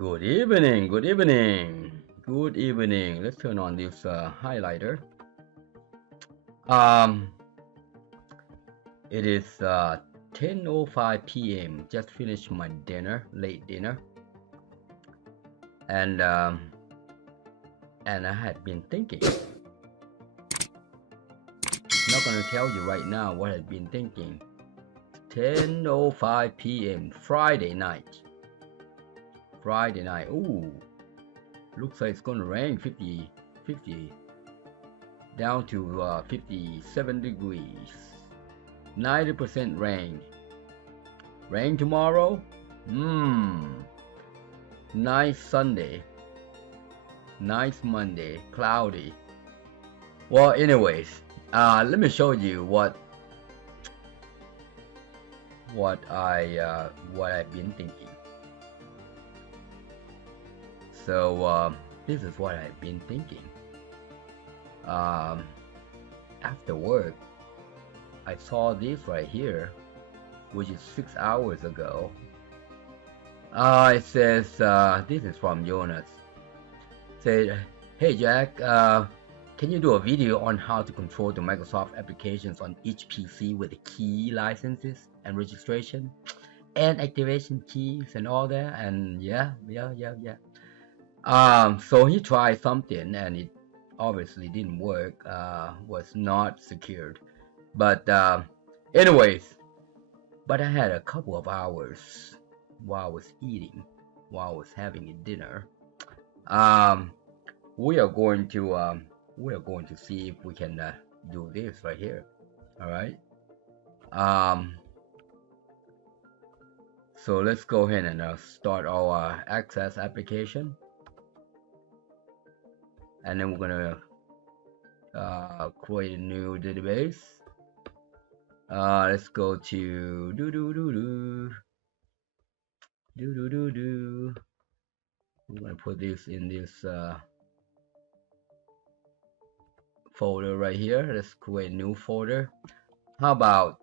Good evening, good evening, good evening. Let's turn on this highlighter. It is 10:05 p.m. Just finished my dinner, late dinner, and I had been thinking. Not gonna tell you right now what I've been thinking. 10:05 p.m. Friday night. Ooh, looks like it's gonna rain 50 down to 57 degrees. 90% rain tomorrow. Nice Sunday, nice Monday, cloudy. Well, anyways, let me show you what I've been thinking. So this is what I've been thinking. After work, I saw this right here, which is 6 hours ago. It says, this is from Jonas. Said, hey Jack, can you do a video on how to control the Microsoft applications on each PC with the key licenses and registration and activation keys and all that? And yeah. So he tried something and it obviously didn't work, was not secured. But anyways, but I had a couple of hours while I was eating, while I was having a dinner. We are going to see if we can do this right here. All right. So let's go ahead and start our Access application. And then we're gonna create a new database. Let's go to we're gonna put this in this folder right here. Let's create a new folder. How about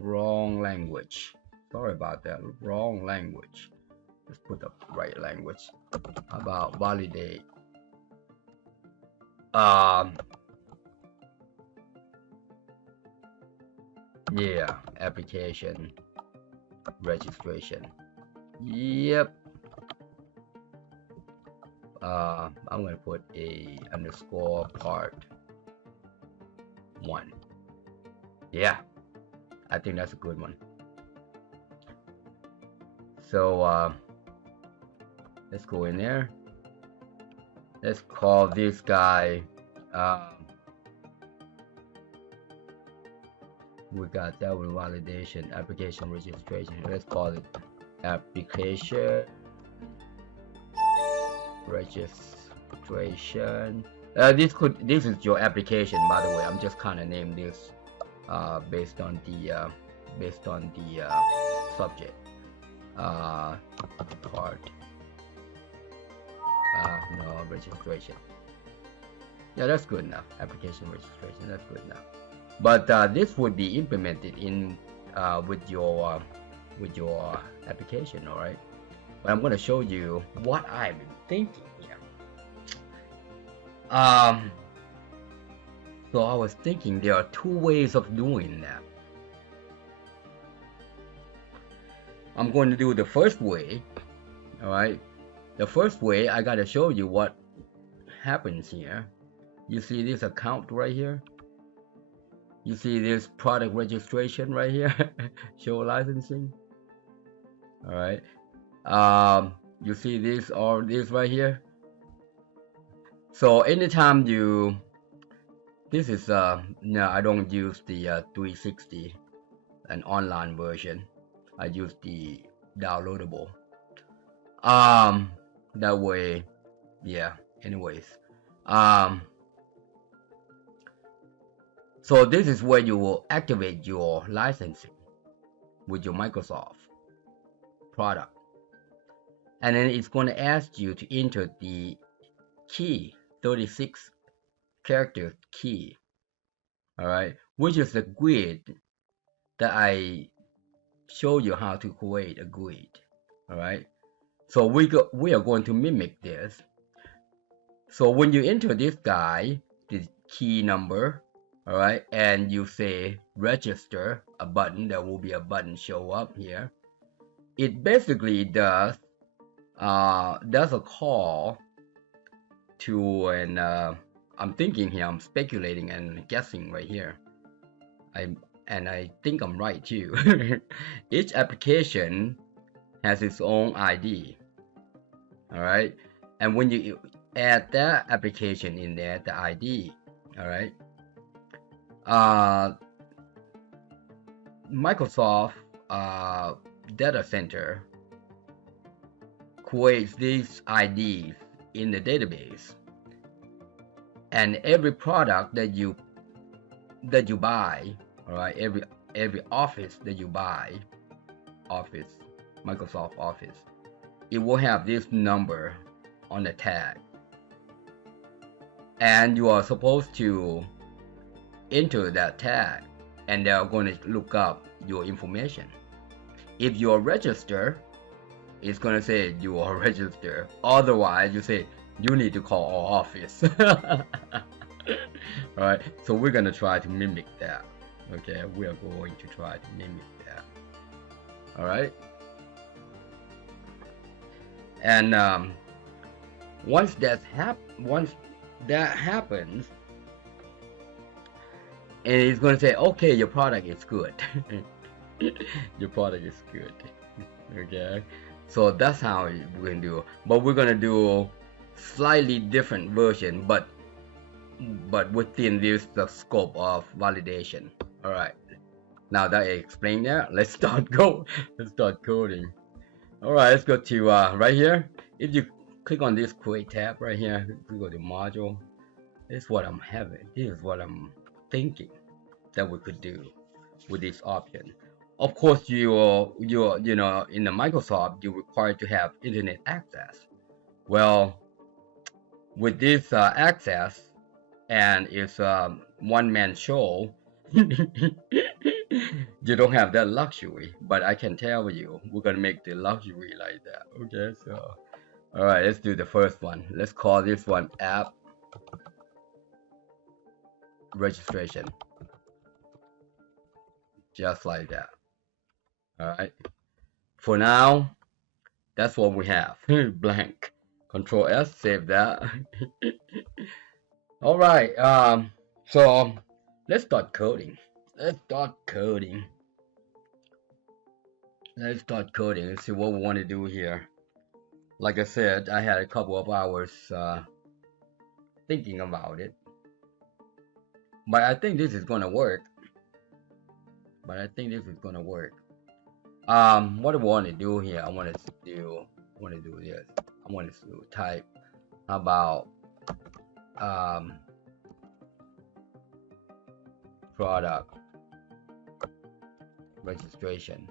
wrong language. Sorry about that. Wrong language. Let's put the right language. How about validate? Yeah, application registration. Yep. I'm gonna put a underscore part 1. Yeah, I think that's a good one. So let's go in there. Let's call this guy we got that one, validation, application registration. Let's call it application registration. This is your application, by the way. I'm just kind of named this based on the subject. Part no, registration. Yeah, that's good enough. Application registration, that's good enough. But this would be implemented in with your application, all right? But I'm going to show you what I've been thinking here. So I was thinking there are 2 ways of doing that. I'm going to do the first way. All right, the first way, I got to show you what happens here. You see this account right here? You see this product registration right here? Show licensing. All right. You see this or this right here? So anytime this is no, I don't use the 360 an online version. I use the downloadable. That way, yeah. Anyways, so this is where you will activate your licensing with your Microsoft product, and then it's going to ask you to enter the key 36 character key, all right, which is the grid that I show you how to create a grid, all right. So we are going to mimic this. So when you enter this guy, the key number, all right, and you say register a button, there will be a button show up here. It basically does a call to an I'm thinking here, I'm speculating and guessing right here. I think I'm right too. Each application has its own ID. All right, and when you add that application in there, the ID, all right, Microsoft data center creates these IDs in the database, and every product that you buy, all right, every office that you buy, Microsoft Office, it will have this number on the tag, and you are supposed to enter that tag, and they are going to look up your information. If you are registered, it's going to say you are registered. Otherwise, you say you need to call our office. All right, so we're going to try to mimic that. Okay, we are going to try to mimic that. All right, and once that happens, and it's going to say, okay, your product is good. Your product is good. Okay, so that's how we're going to do. But we're going to do slightly different version, but within this the scope of validation. All right, now that I explained that, let's start coding. All right, let's go to right here. If you click on this create tab right here, we go to module. This is what I'm having. This is what I'm thinking that we could do with this option. Of course, you know, in the Microsoft, you're required to have internet access. Well, with this access, and it's a one-man show, you don't have that luxury. But I can tell you, we're gonna make the luxury like that. Okay, so all right, let's do the first one. Let's call this one app registration, just like that. All right, for now, that's what we have. Blank. Control S, save that. All right, so let's start coding. Let's start coding. Let's see what we want to do here. Like I said, I had a couple of hours thinking about it, but I think this is gonna work. What do I want to do here? I want to do this. I want to type. How about product registration.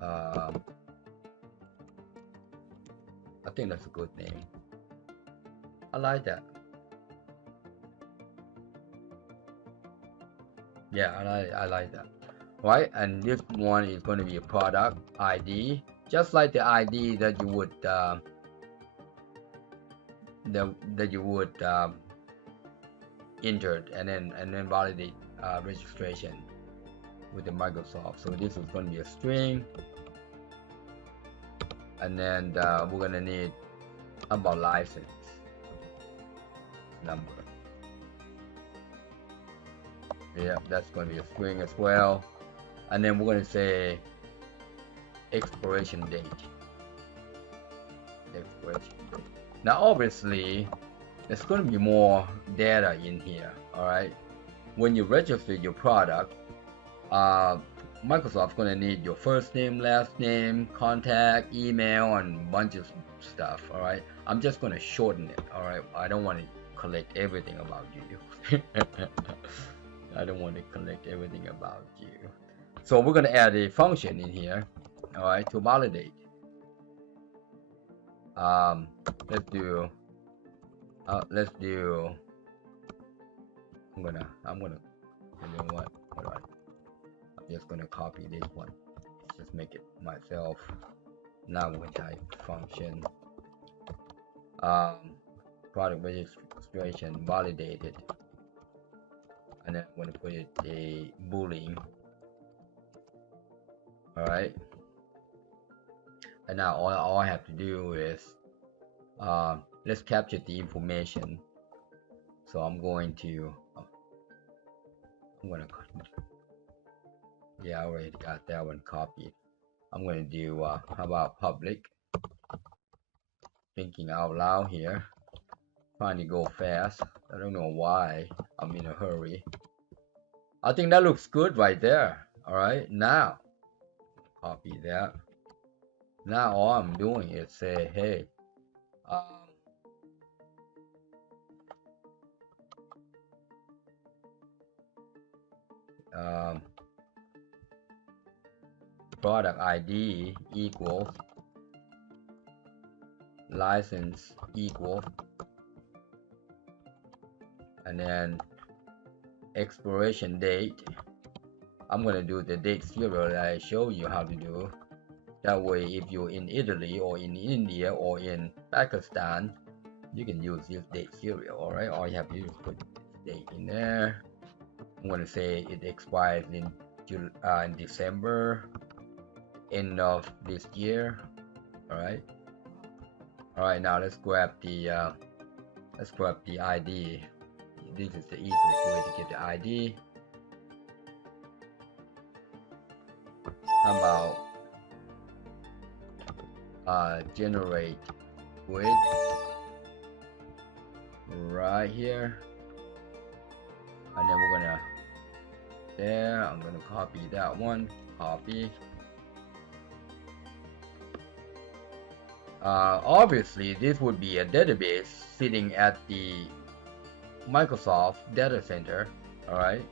I think that's a good name. I like that. Yeah, I like that. Right, and this one is going to be a product ID, just like the ID that you would enter and then validate registration with the Microsoft. So this is going to be a string, and then we're going to need about license number. Yeah, that's going to be a string as well. And then we're going to say expiration date. Now obviously there's going to be more data in here. All right, when you register your product, Microsoft's going to need your first name, last name, contact, email, and a bunch of stuff. All right, I'm just going to shorten it. All right, I don't want to collect everything about you. I don't want to collect everything about you. So we're going to add a function in here, all right, to validate. let's do I'm gonna you know what, hold on, I'm just gonna copy this one, just make it myself. Now we're going to type function product registration validated, and then I'm going to put it a boolean. Alright, and now all I have to do is let's capture the information. So I'm going to yeah, I already got that one copied. I'm going to do how about public, thinking out loud here, trying to go fast. I don't know why I'm in a hurry. I think that looks good right there. Alright, now copy that. Now all I'm doing is say, hey, product ID equals license equals, and then expiration date. I'm gonna do the date serial that I show you how to do. That way, if you're in Italy or in India or in Pakistan, you can use this date serial. Alright, all you have to do is put date in there. I'm gonna say it expires in December, end of this year. Alright, now let's grab the ID. This is the easiest way to get the ID. How about generate with right here, and then we're gonna there. I'm gonna copy that one. Copy. Obviously, this would be a database sitting at the Microsoft data center. All right,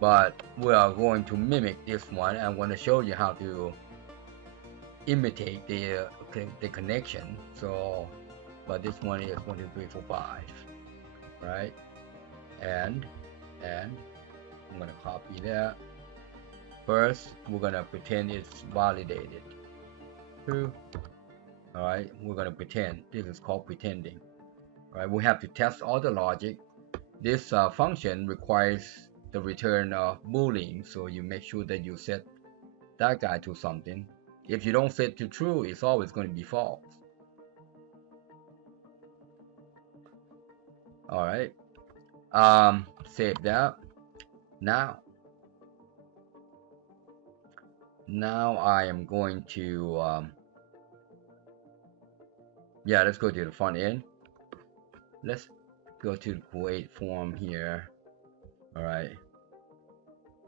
but we are going to mimic this one. I'm going to show you how to imitate the connection. So, but this one is 1, 2, 3, 4, 5, right? And I'm going to copy that. First, we're going to pretend it's validated. True. All right, we're going to pretend. This is called pretending. All right, we have to test all the logic. This function requires the return of boolean, so you make sure that you set that guy to something. If you don't set to true, it's always going to be false. All right, save that. Now I am going to yeah, let's go to the front end. Let's go to the create form here. All right,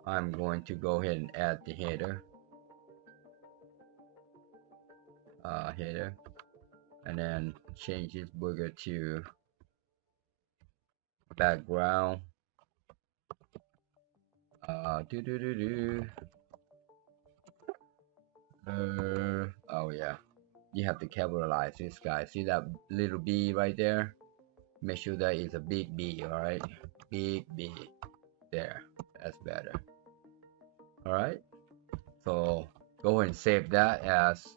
I'm going to go ahead and add the header, and then change this booger to background. Oh yeah, you have to capitalize this guy. See that little B right there? Make sure that it's a big B. All right, big B there. That's better. All right, so go ahead and save that as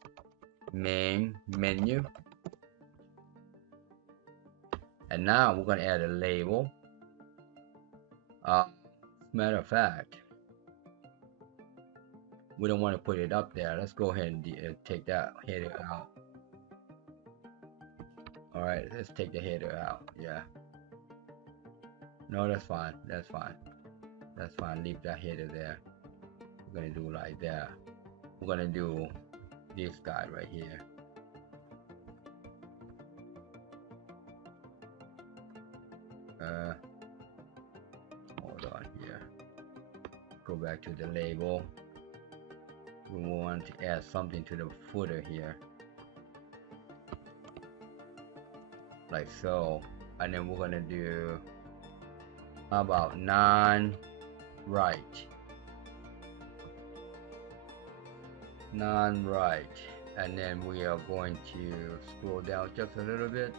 main menu. And now we're going to add a label. Matter of fact, we don't want to put it up there. Let's go ahead and take that header out. All right, let's take the header out. Yeah. No, that's fine. That's fine. That's fine. Leave that header there. We're going to do like that. We're going to do this guy right here. Hold on here. Go back to the label. We want to add something to the footer here, like so. And then we're gonna do, how about non-right? Non-right. and then we are going to scroll down just a little bit.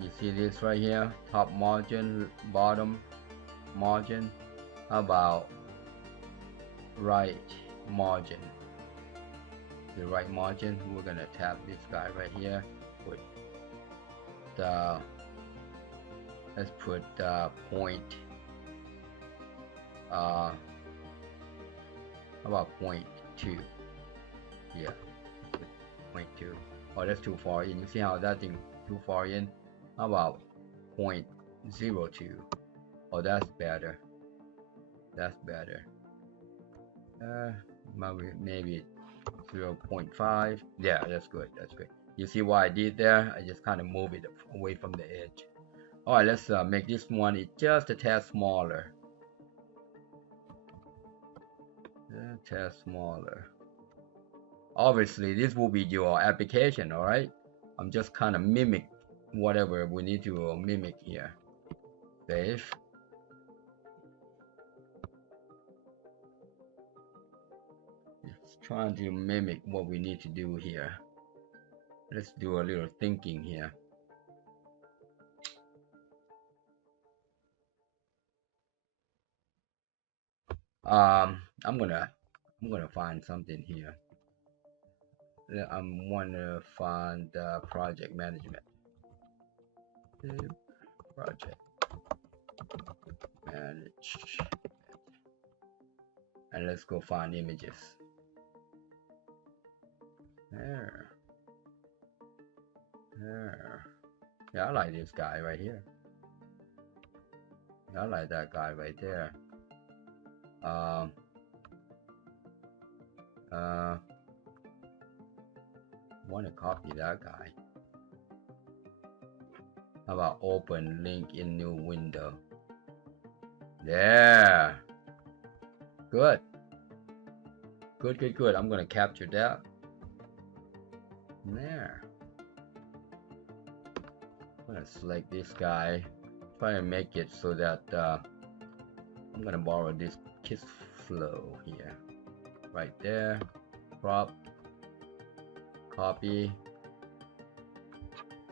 You see this right here, top margin, bottom margin. How about right margin? The right margin, we're gonna tap this guy right here. Put the, let's put point. How about 0.2? Yeah, 0.2. Oh, that's too far in. You see how that thing too far in? How about 0.02? Oh, that's better. That's better. Maybe 0.5. Yeah, that's good. That's good. You see what I did there? I just kind of move it away from the edge. All right, let's make this one just a tad smaller. A tad smaller. Obviously, this will be your application. All right. I'm just kind of mimic whatever we need to mimic here. Save. Just trying to mimic what we need to do here. Let's do a little thinking here. I'm gonna find something here. I'm gonna find project management. Project management, and let's go find images. There. Yeah, I like this guy right here. I like that guy right there. Want to copy that guy. How about open link in new window? There. Good. Good. I'm gonna capture that. There. I'm gonna select this guy. Try to make it so that I'm gonna borrow this kiss flow here. Right there. Crop. Copy.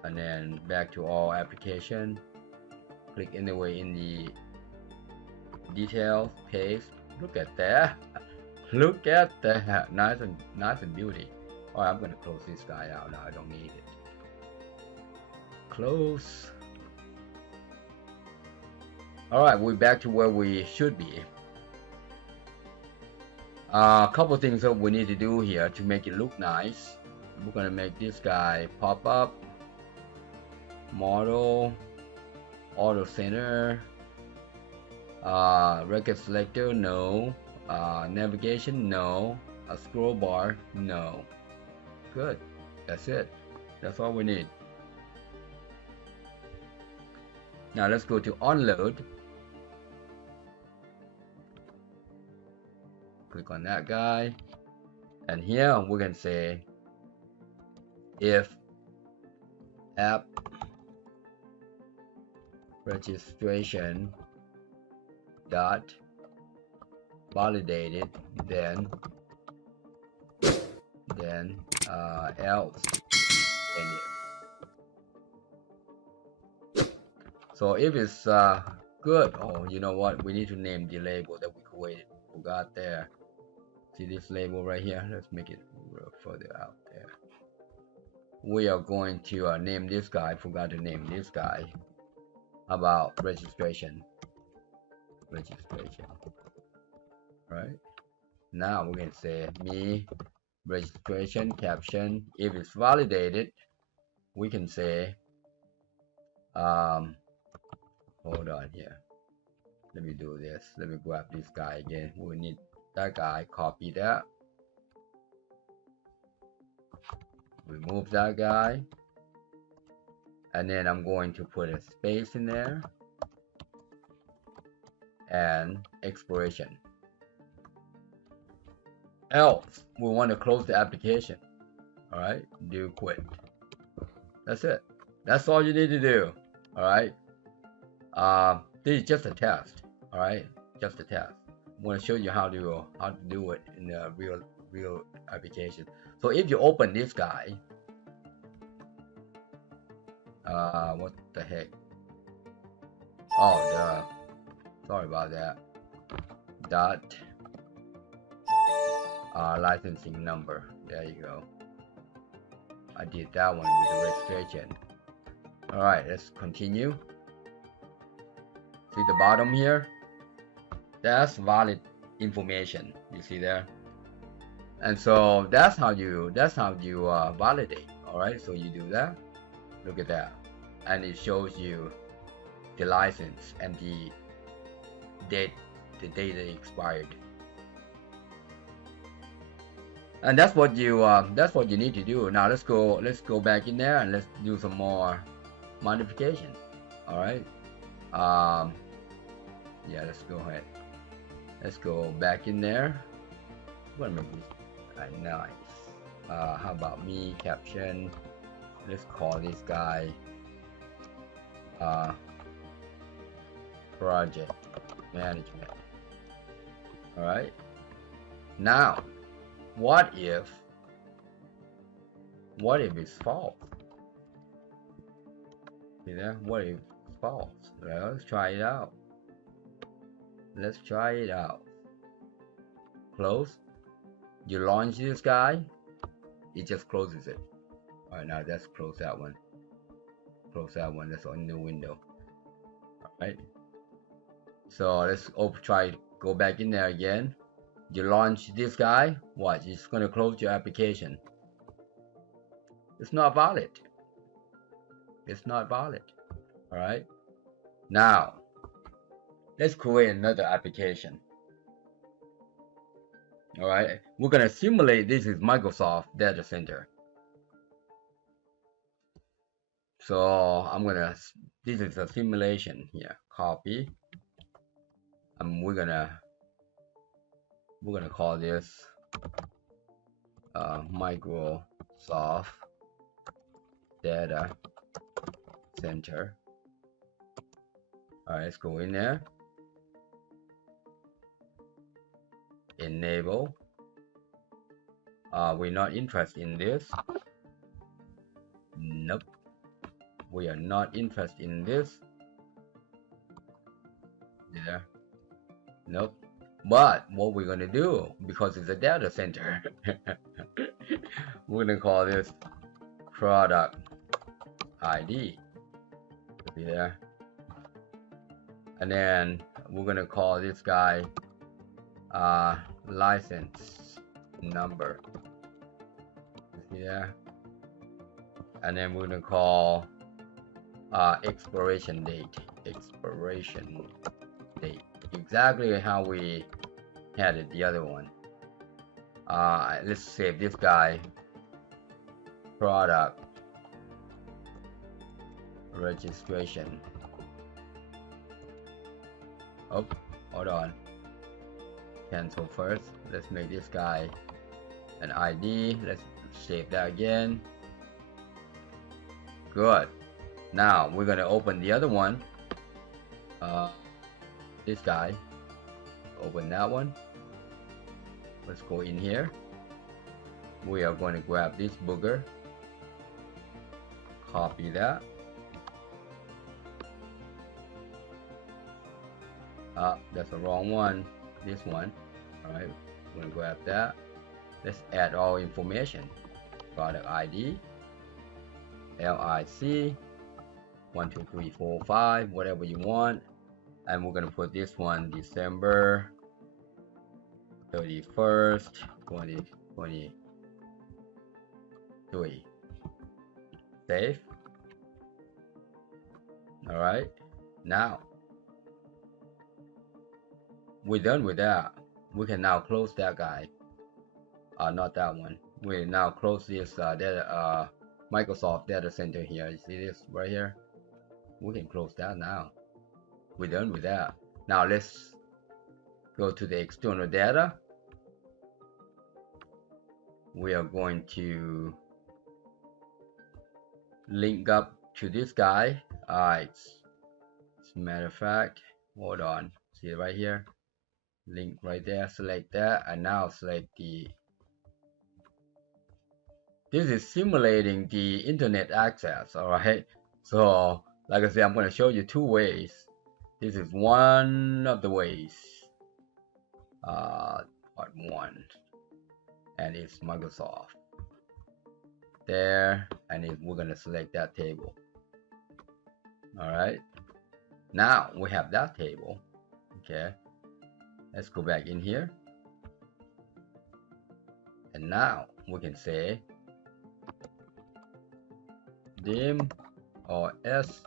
And then back to all application. Click anywhere in the details. Paste. Look at that. Look at that. Nice and beauty. Alright, I'm gonna close this guy out now. I don't need it. Close. Alright, we're back to where we should be. A couple things that we need to do here to make it look nice. We're gonna make this guy pop up. Model. Auto center. Record selector, no. Navigation, no. A scroll bar, no. Good. That's it. That's all we need. Now let's go to onload. Click on that guy. And here we can say if app registration dot validated, then else and if. So if it's good, oh, you know what? We need to name the label that we forgot there. See this label right here? Let's make it further out there. We are going to name this guy. Forgot to name this guy. How about registration? Right. Now we're going to say me registration caption. If it's validated, we can say hold on here. Let me do this. Let me grab this guy again. We need that guy. Copy that. Remove that guy. And then I'm going to put a space in there. And expiration. Else, we want to close the application. Alright, do quit. That's it. That's all you need to do. Alright. This is just a test. Alright, just a test. I'm going to show you how to do it in real real application. So if you open this guy, what the heck? Oh, sorry about that. Dot licensing number. There you go. I did that one with the registration. All right, let's continue. See the bottom here? That's valid information. You see there? And so that's how you validate. All right, so you do that. Look at that, and it shows you the license and the date it expired. And that's what you need to do. Now let's go back in there and let's do some more modification. All right. Yeah, let's go ahead. Let's go back in there. What make this nice? How about me caption? Let's call this guy project management. All right. Now, what if it's false? See that? What if it's false? Well, let's try it out. Let's try it out. Close. You launch this guy, it just closes it. All right, now let's close that one. Close that one. That's on the window. All right. So let's go back in there again. You launch this guy, watch, it's gonna close your application. It's not valid. It's not valid. All right. Now, let's create another application. All right. We're gonna simulate this is Microsoft Data Center. So this is a simulation here. Copy. We're gonna call this Microsoft Data Center. All right, let's go in there. Enable. We're not interested in this. Nope. We are not interested in this. Yeah. Nope. But what we're gonna do, because it's a data center, we're gonna call this product ID. See there? And then we're gonna call this guy license number. See there? And then we're gonna call expiration date. Exactly how we had it the other one. Let's save this guy. Product registration. Oh, hold on. Cancel first. Let's make this guy an ID. Let's save that again. Good. Now we're gonna open the other one. This guy. Open that one. Let's go in here. We are going to grab this booger. Copy that. That's the wrong one. This one. Alright, we're going to grab that. Let's add all information. Product ID. LIC. 1, 2, 3, 4, 5. Whatever you want. And we're going to put this one December 31st, 2023. Save. All right. Now we're done with that. We can now close that guy. Not that one. We now close this Microsoft Data Center here. You see this right here? We can close that now. We're done with that. Now let's go to the external data. We are going to link up to this guy. Alright. As a matter of fact, hold on. See it right here? Link right there. Select that, and now select the this is simulating the internet access. All right, so like I said, I'm going to show you two ways. This is one of the ways, part one, and it's Microsoft there, and we're going to select that table. All right, now we have that table. Okay, let's go back in here, and now we can say dim or s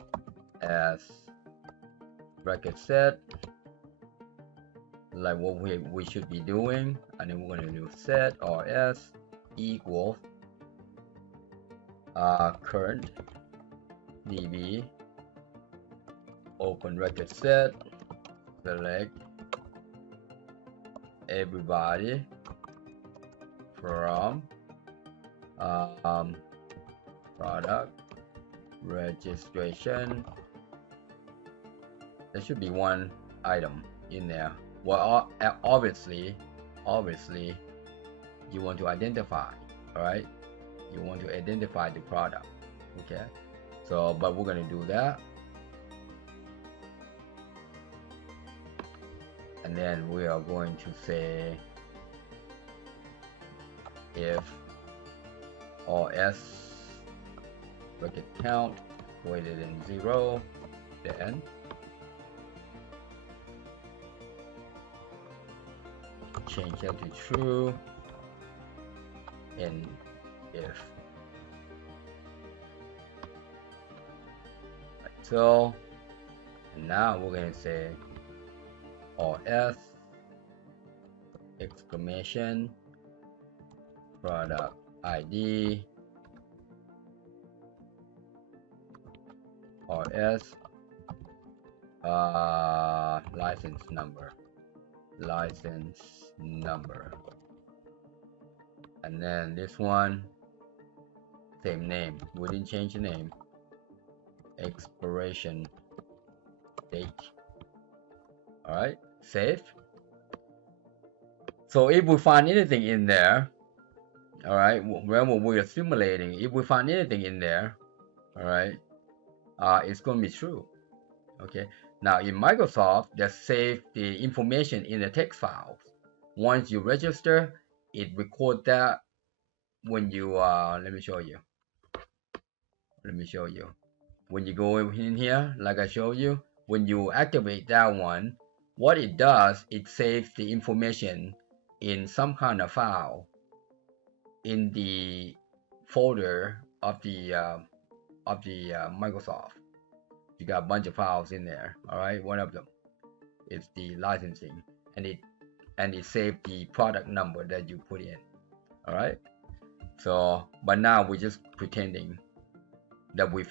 as bracket set, like what we should be doing, and then we're going to do set or s equals current db open bracket set, select everybody from product registration. There should be one item in there. Well, obviously you want to identify, all right, you want to identify the product. Okay, so but we're going to do that, and then we are going to say if or s bracket count greater than 0, then change that to true, and if like so, and now we're going to say or s exclamation product ID or s license number, and then this one same name, we didn't change the name, expiration date. All right, save. So if we find anything in there, all right, remember we are simulating, if we find anything in there, all right, it's going to be true. Okay, now in Microsoft, they save the information in the text files. Once you register, it records that when you let me show you when you go in here, like I showed you, when you activate that one, what it does, it saves the information in some kind of file in the folder of the Microsoft. You got a bunch of files in there. All right, one of them is the licensing, and it saved the product number that you put in. All right, so but now we're just pretending that we're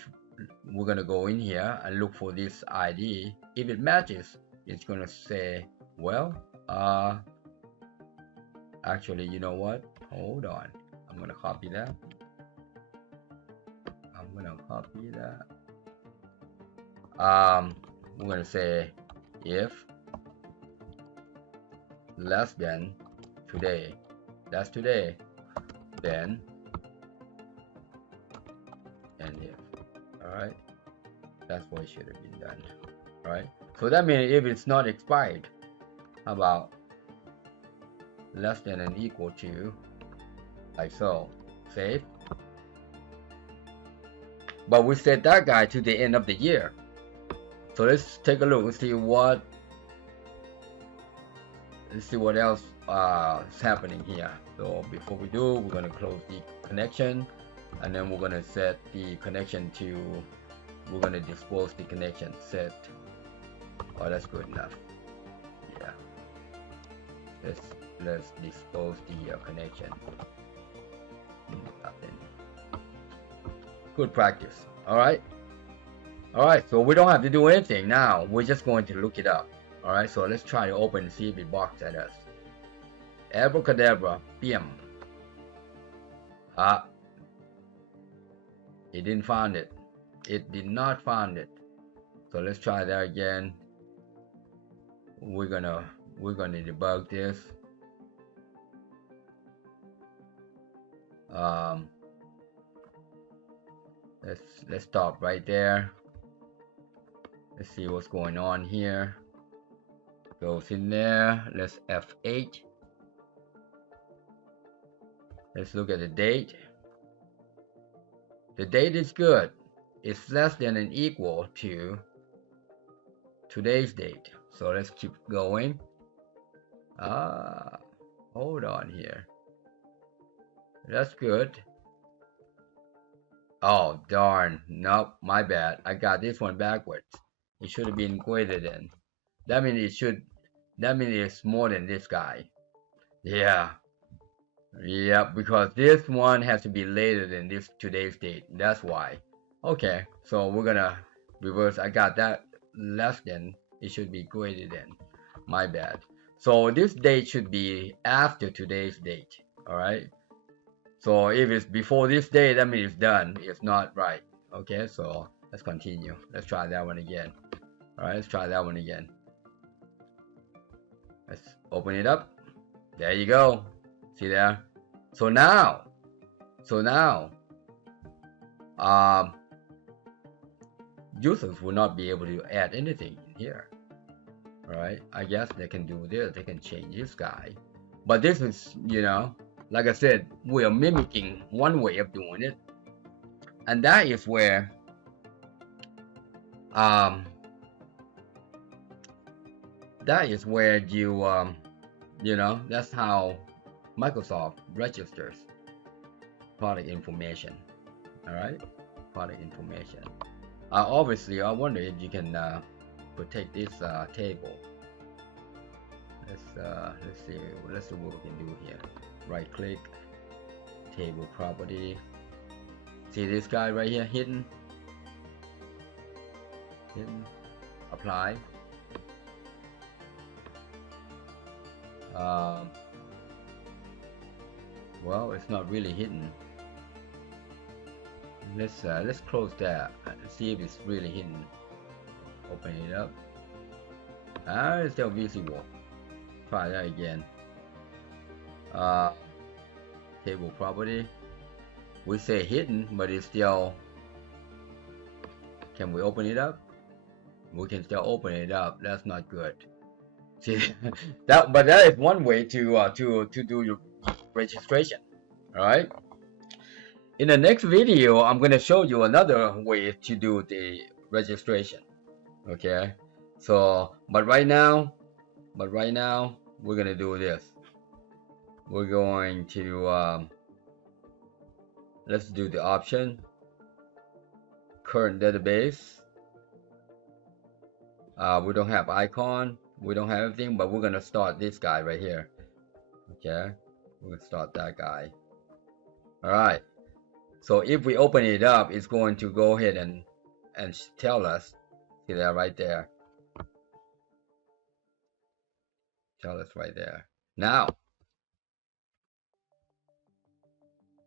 gonna go in here and look for this ID. If it matches, it's gonna say, well, actually, you know what, hold on, I'm gonna copy that. We're gonna say if less than today, that's today, then and if. All right, that's what it should have been done. All right, so that means if it's not expired, how about less than and equal to, like so, save. But we set that guy to the end of the year. So let's take a look and see what else is happening here. So before we do, we're going to close the connection, and then we're going to set the connection to, we're going to dispose the connection set. Oh, that's good enough. Yeah, let's dispose the connection. Nothing. Good practice. All right, so we don't have to do anything now, we're just going to look it up. All right, so let's try to open and see if it barks at us. Abracadabra, PM. It didn't find it. It did not find it. So let's try that again. We're gonna debug this. let's stop right there. Let's see what's going on here. Goes in there. Let's F8. Let's look at the date. The date is good. It's less than and equal to today's date. So let's keep going. Hold on here. That's good. Oh darn, nope, my bad. I got this one backwards. It should have been greater than. That means it's more than this guy. Yeah. Yeah, because this one has to be later than this today's date. That's why. Okay, so we're gonna reverse. I got that less than. It should be greater than. My bad. So this date should be after today's date. Alright. So if it's before this date, that means it's done. It's not right. Okay, so let's continue. Let's try that one again. Alright, let's try that one again. Let's open it up. There you go. See there? So now, users will not be able to add anything in here. Alright, I guess they can do this. They can change this guy. But this is, like I said, we are mimicking one way of doing it. And that is where you, that's how Microsoft registers product information. Alright, product information. Obviously, I wonder if you can protect this table. Let's see what we can do here. Right click, table property. See this guy right here, hidden, apply. Well, it's not really hidden. Let's close that. Let's see if it's really hidden. Open it up. It's still visible. Try that again. Table property. We say hidden, but it's still. Can we open it up? We can still open it up. That's not good. See that, but that is one way to do your registration. All right. In the next video, I'm gonna show you another way to do the registration. Okay. So, but right now, we're gonna do this. We're going to let's do the option current database. We don't have icon, we don't have everything, but we're gonna start this guy right here. Okay, we're gonna start that guy. All right. So if we open it up, it's going to go ahead and tell us. See that right there. Tell us right there. Now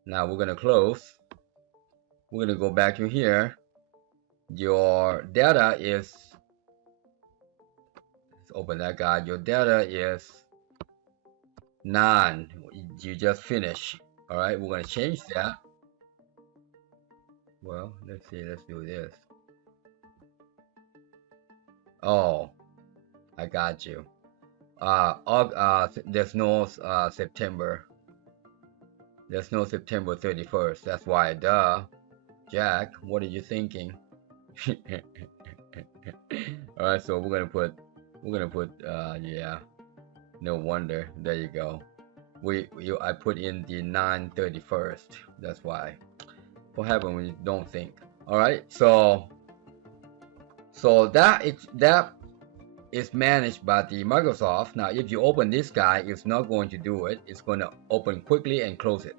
we're gonna close. We're gonna go back to here. Your data is. Let's open that guy. Your data is none. You just finished. All right. We're gonna change that. Well, let's see. Let's do this. Oh, I got you. There's no September. There's no September 31st. That's why, duh. Jack, what are you thinking? All right, so we're gonna put, yeah. No wonder. There you go. I put in the 9/31st. That's why. What happened when you don't think? All right, so that is managed by the Microsoft. Now, if you open this guy, it's not going to do it. It's going to open quickly and close it.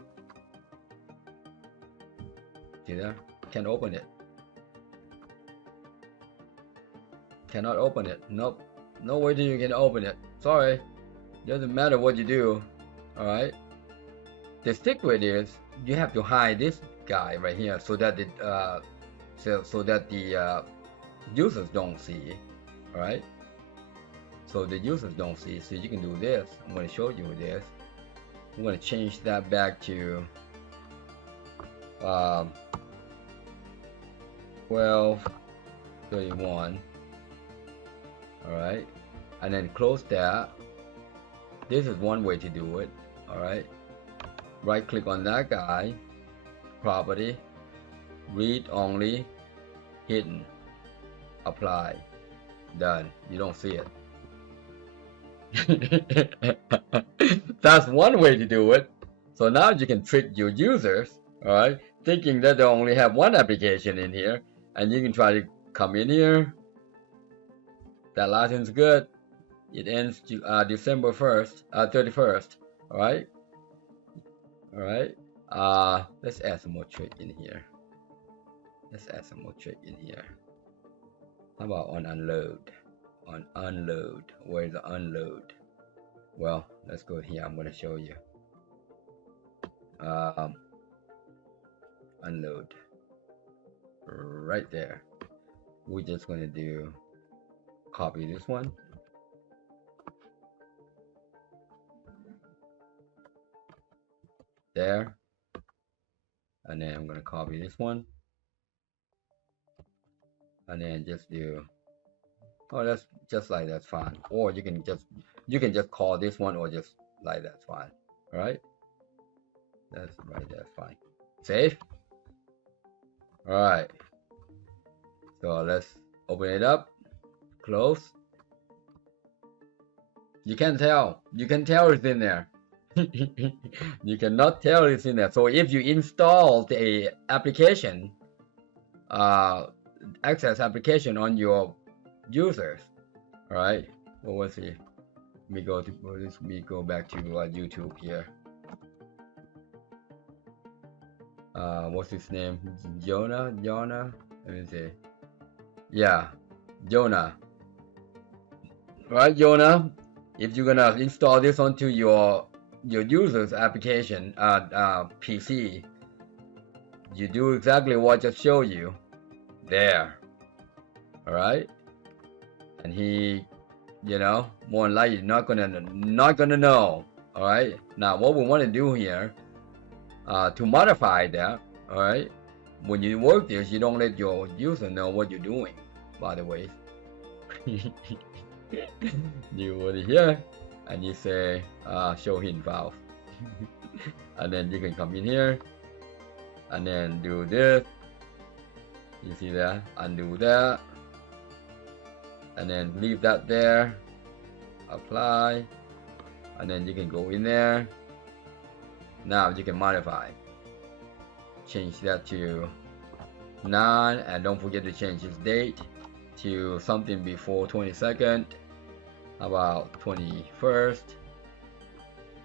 See there? Can't open it. Cannot open it. Nope. No way that you can open it. Sorry. Doesn't matter what you do. All right. The secret is you have to hide this guy right here so that the users don't see. All right. So the users don't see. So you can do this. I'm going to show you this. I'm going to change that back to 12:31. Alright, and then close that. This is one way to do it. Alright, right click on that guy, property, read only, hidden, apply, done. You don't see it. That's one way to do it. So now you can trick your users, alright, thinking that they only have one application in here, and you can try to come in here. That license good. It ends December 31st. Alright. Alright. Let's add some more trick in here. How about on unload? Where's the unload? Well, let's go here. I'm gonna show you. Unload. Right there. We're just gonna do copy this one. There. And then I'm gonna copy this one. And then just do, oh, that's just like that's fine. Or you can just call this one, or just like that's fine. All right, that's right, that's fine. Save. All right, so let's open it up, close. You can tell it's in there. You cannot tell it's in there. So if you install the application, Access application on your users, all right. Well, let's see. We go back to YouTube here. What's his name? Jonah. Let me see. Yeah, Jonah. All right, Jonah. If you're gonna install this onto your user's application PC, you do exactly what I just showed you. There. All right, and he, more than likely not gonna know. All right, now what we want to do here, to modify that, all right, when you work this, you don't let your user know what you're doing, by the way. You go here and you say show hidden files. And then you can come in here and then do this. You see that? Undo that, and then leave that there, apply, and then you can go in there. Now you can modify, change that to none, and don't forget to change this date to something before 22nd. How about 21st?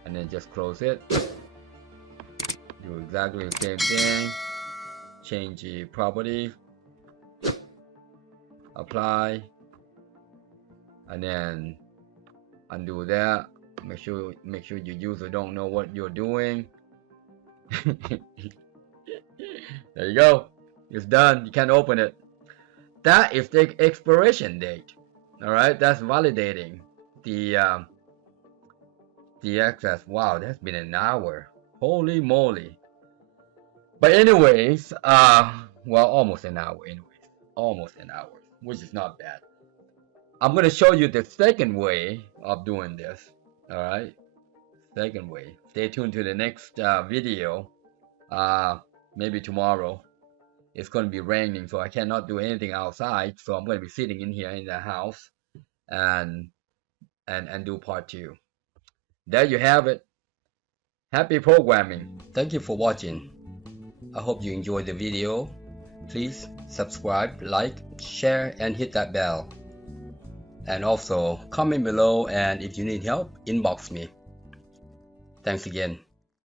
And then just close it. Do exactly the same thing. Change the property, apply, and then undo that. Make sure your user don't know what you're doing. There you go. It's done. You can open it. That is the expiration date. All right, that's validating the access. Wow, that's been an hour. Holy moly. But anyways, well, almost an hour which is not bad. I'm going to show you the second way of doing this. All right, second way. Stay tuned to the next video. Maybe tomorrow. It's going to be raining, so I cannot do anything outside, so I'm going to be sitting in here in the house and do part 2. There you have it. Happy programming. Thank you for watching. I hope you enjoyed the video. Please subscribe, like, share, and hit that bell. And also comment below, and if you need help, inbox me. Thanks again.